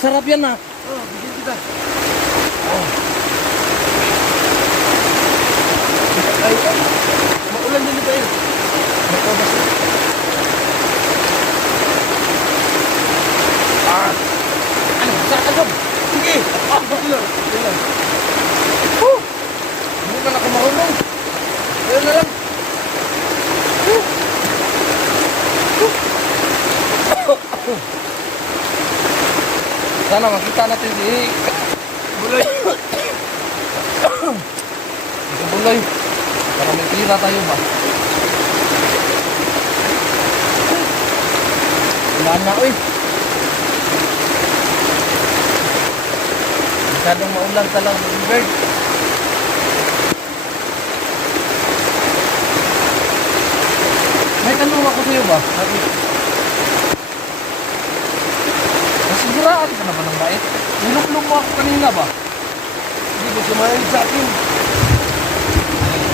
Masarap yan na. Oh, bigyan kita. Oh. Ay, maulan din ito eh. Matobas na. Ah. Ano? Saan ka doon? Sige. Sige lang. Sige lang. Hindi man ako marunong. Ayun na lang. Sana makita natin si Bulay. si Buloy. Para may pira tayo ba? Wala na, uy. Masyadong maulan talaga, bird. May tanong ako sa'yo ba? Nasiguraan ka na ba ng bait? Niluklok mo ako kanina ba? Hindi ko sumayin sa akin.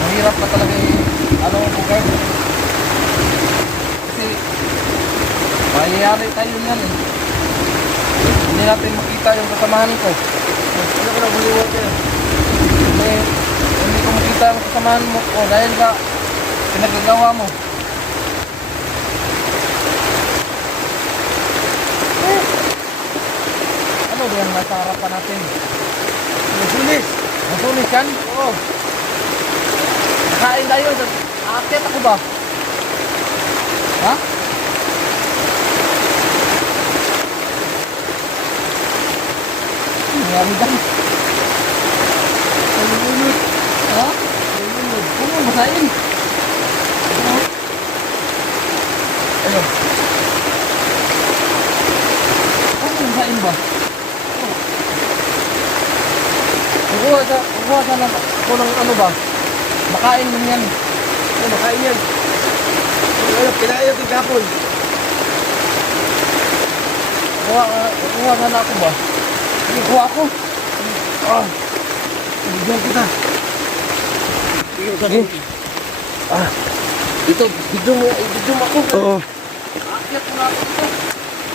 Mahirap pa talaga ano ko guys. Kasi mayayari tayo niyan eh. Hindi natin makita yung kasamahan ko. Ano ka na buliwan kayo? Hindi ko makita yung kasamahan mo o dahil sa pinagagawa mo. Ano ba yung nasa harapan natin? Masulis. Masulis yan? Oo. Nakain tayo. Aakyat ako ba? Ha? Nangyari dyan. Nalulunod. Ha? Nalulunod. Oo, masain. Ayun. Ano masain ba? Kukuha sa lang ako ng ano ba? Makain din yan. Ano, makain yan. Ano, kinain natin kapon. Kukuha sana ako ba? Sige, kuha ako. Ah, Bigyan kita. Bigyan kita. sige. Ah, ito, video mo ako. Oo. Aakyat mo na ako ito.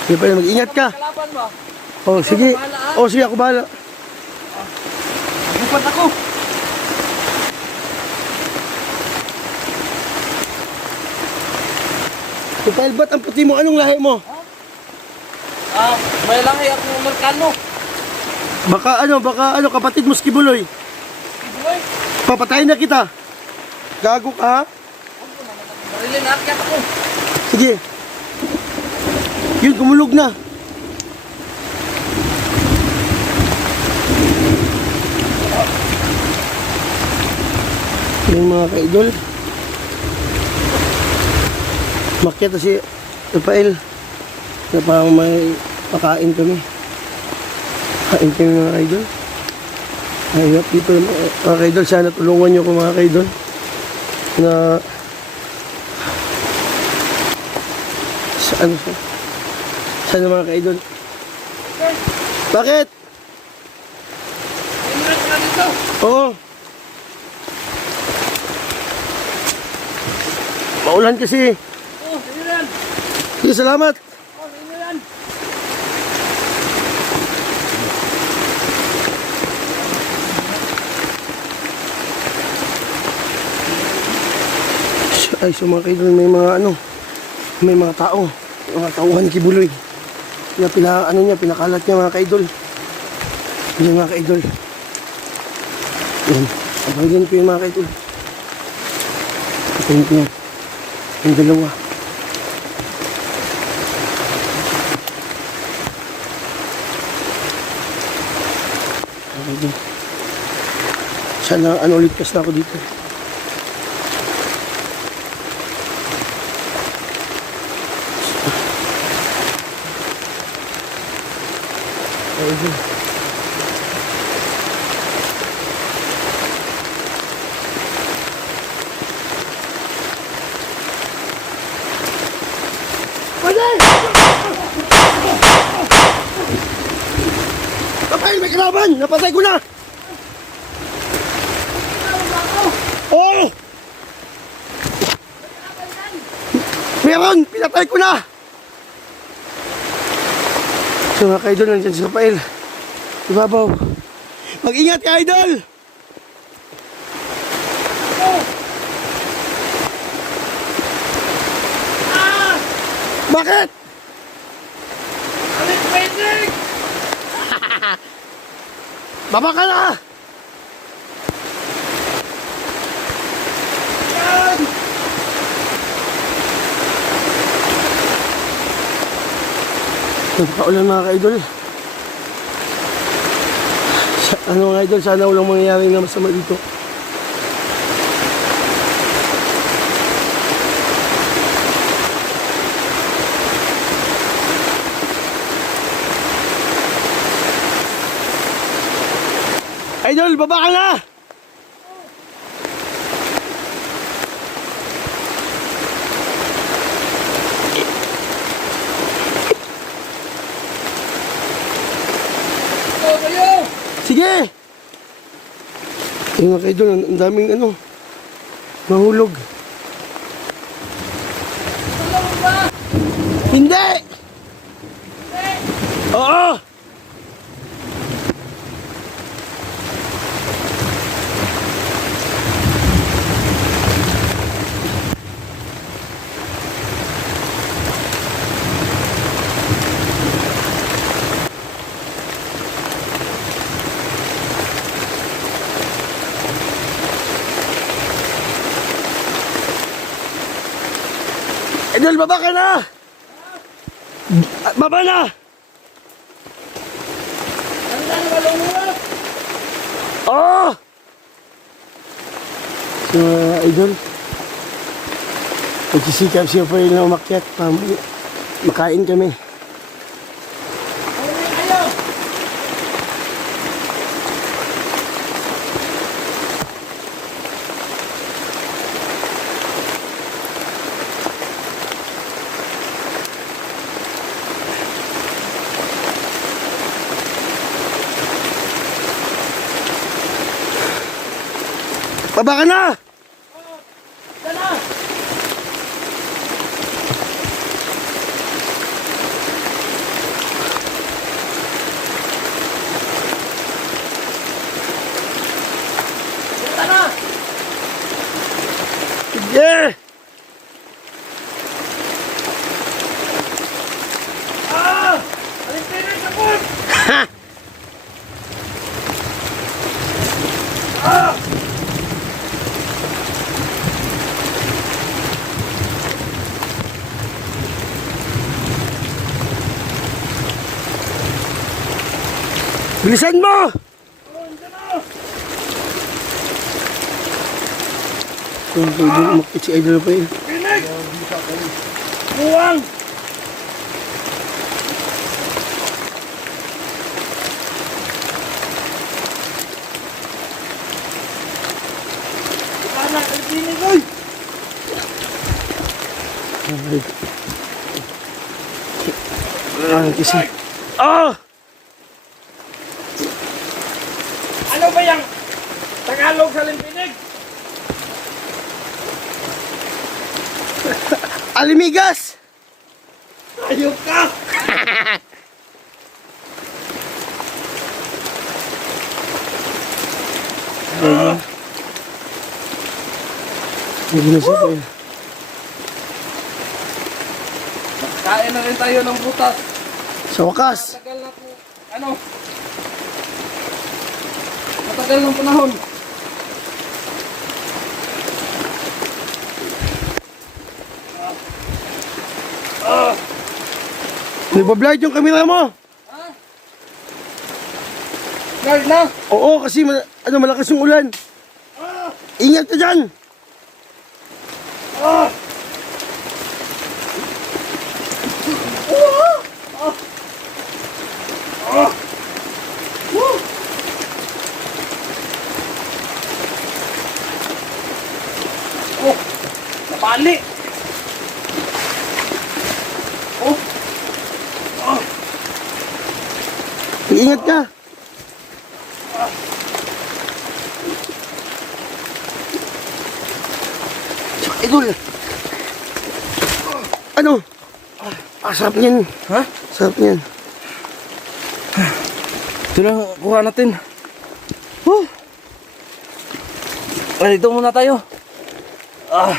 Sige pa, mag-ingat ka. Kalaban ba? Oh, sige. Oh, sige, ako bahala. Bupat ako. Tupail, ba't ang puti mo? Anong lahi mo? May lahi akong Amerikano. Baka kapatid mo si Kibuloy. Ibuloy. Papatayin na kita. Gago ka, ha? Marilin, aakyat ako. Sige. Yun, kumulog na. Yung mga kaidol. Makyat na si Rafael. Na parang may pakain kami. Kain kami mga kaidol. Ayop dito mga kaidol. Sana tulungan nyo ko mga kaidol. Na Sana mga kaidol. Bakit? Inulat ka dito. Oo. Maulan kasi. Oh, inulan. Sige, salamat. Oh, inulan. Ay, so mga kaidol, may mga tao. Mga tauhan ni Kibuloy. Pinakalat niya mga kaidol. Yan mga kaidol. Yan. Abagin ko yung mga kaidol. Patayin ko yan. Yung dalawa. Okay. Sana ulit kas na ako dito. Okay. Rafael, may kalaban! Napatay ko na! Oo! Meron! Pinatay ko na! So mga ka-idol, nandiyan si Rafael. Ibabaw. Mag-ingat ka, idol! Bakit? Aling Pinig! Baba ka na! Yan! Napakaulan mga ka-idol. Ano mga idol, sana walang mangyayari na masama dito. Idol, baba ka na! Ito kayo! Sige! Ayun mga ka-idol, ang daming mahulog. Tulong ba? Hindi! Oo! Idol, baba ka na! Baba na! Hanggang malungulap! Oo! So, idol, nagsisikap siya pa rin na umakyat para makain kami. Huli kayo! Baba ka na! Yan na! Yan na! Sige! Ah! Aling Pinig na po! Ha! Ah! Bilisan mo! Idol, umakyat si Idol pa yun. Pinig! Buwang! Anak, Aling Pinig, oy! Kasi... Ah! Ano ba yung Tagalog sa Aling Pinig? Alimigas! Ayok ka! Hindi na siya pa yun. Kain na rin tayo ng butas. Sa wakas, Matagal na po. Ano? Matagal ng panahon. nagbablight yung camera mo. Ha? Guard na! Oo, kasi malakas yung ulan. Ingat ka dyan. Oh! Napali! Oh! Ingat ka. Idol. Ano? Sarap niyan. Ha? Sarap niyan. Ito lang, kuha natin. Huh. Ay, dito muna tayo. Ah.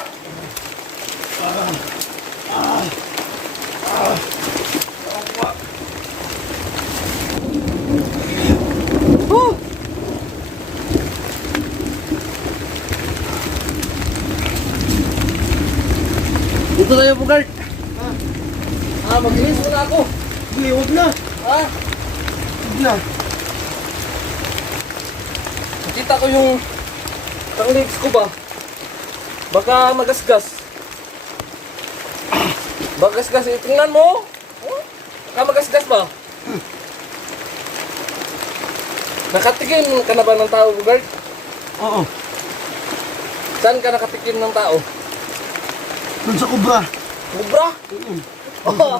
Huh. Dito tayo, Bugard. Maglinis muna ako. Sige, huwag na. Ah, Huwag na. nakita ko yung lips ko ba? Baka magasgas. Magasgas, tingnan mo. Oh, baka magasgas ba? Nakatikim ka na ba ng tao, Bugard? Oo. Saan ka nakatikim ng tao? Doon sa kubra. Kubra? Oh,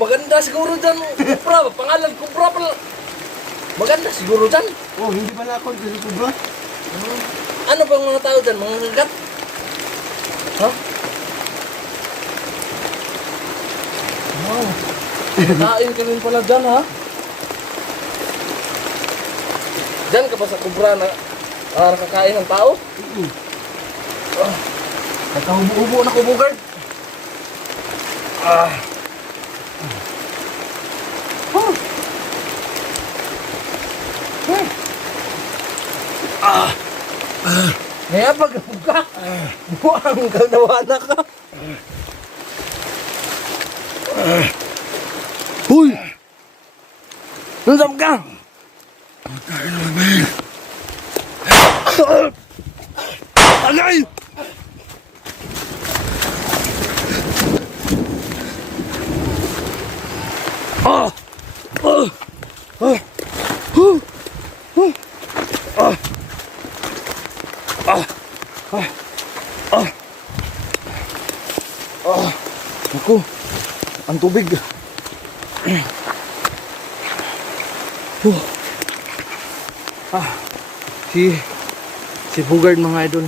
maganda siguro dyan. Kubra, pangalan Kubra pala. Maganda siguro dyan. Oh, hindi pala ako doon sa kubra. Ano bang mga tao dyan? Mga ngagat? Ha? Wow. Kain ka rin pala dyan, ha? Dyan ka ba sa Kubra na nakakain ng tao? Nagkahubo-hubo na ko, Bugard. Kaya pag ka, buwang ka, nawana ka. Huy! Nasam ka? Agay! Ako, ang tubig. Si Bugard mga idol.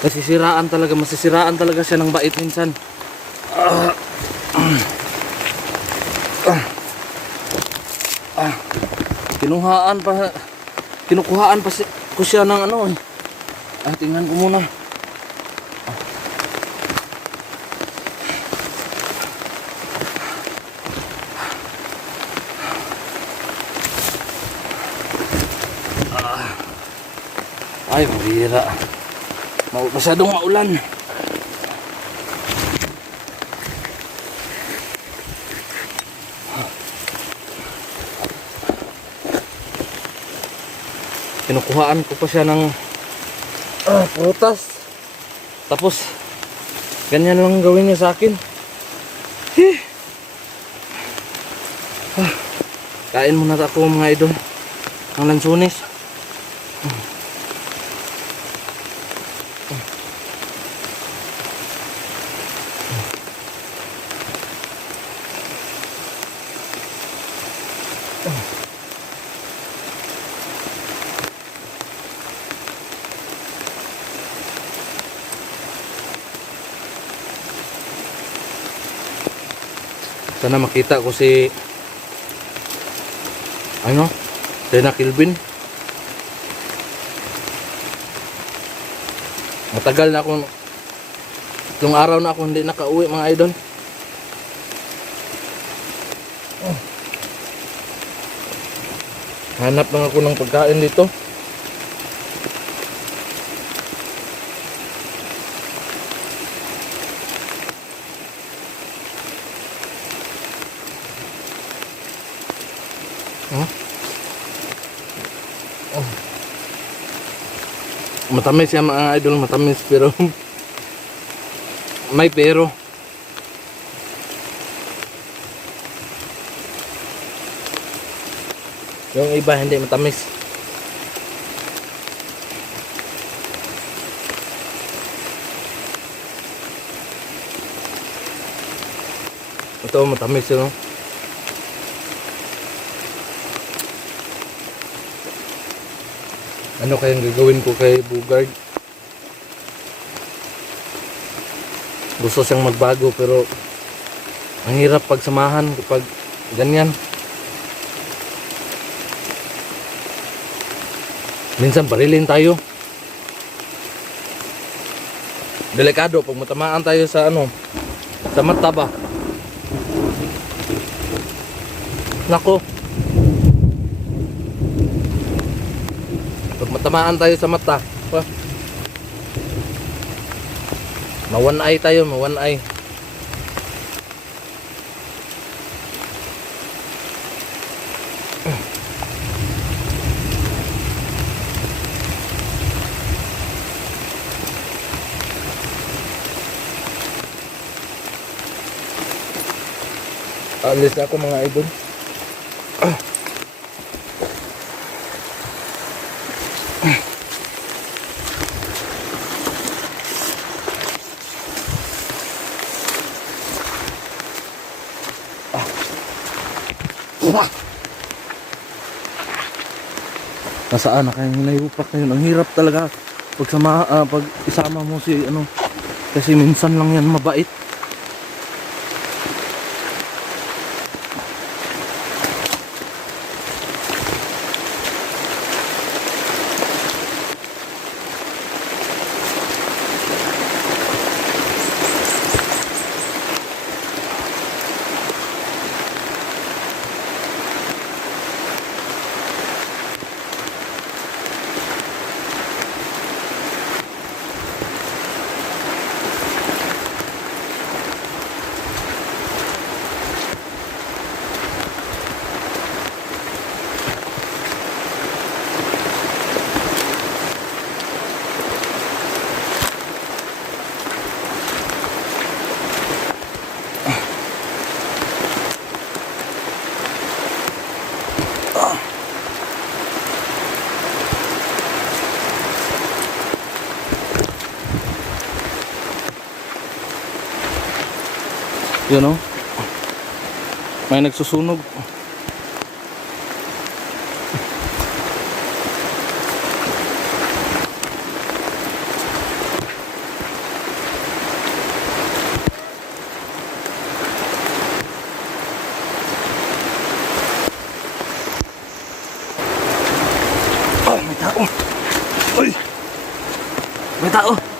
Masisiraan talaga siya ng bait minsan. Kinukuhaan pa ko siya ng ano eh. Tingnan ko muna. Ay, mahira. Masyadong maulan. Kinukuhaan ko pa siya ng prutas. Tapos, ganyan lang gawin niya sa akin. Kain muna ako mga idol. Ang lansunis. Sana makita ko si Rena Kilvin. Matagal na ako, itong araw na ako hindi nakauwi mga idol. Hanap lang ako ng pagkain dito. Matamis yan mga idol, matamis pero may pero. Yung iba hindi matamis. Ito matamis yun. Ano kayang gagawin ko kay Bugard? Gusto siyang magbago pero ang hirap pagsamahan kapag ganyan. Minsan barilin tayo. Delikado pag matamaan tayo sa ano, sa mata ba. Nako. Pag matamaan tayo sa mata, ma-one eye tayo, ma-one eye. Alis na ako mga idol. Nasaan na kayong hinayupak na yun? Ang hirap talaga pag isama mo si ano, kasi minsan lang yan mabait. Yun o. May nagsusunog. May tao. Uy! May tao.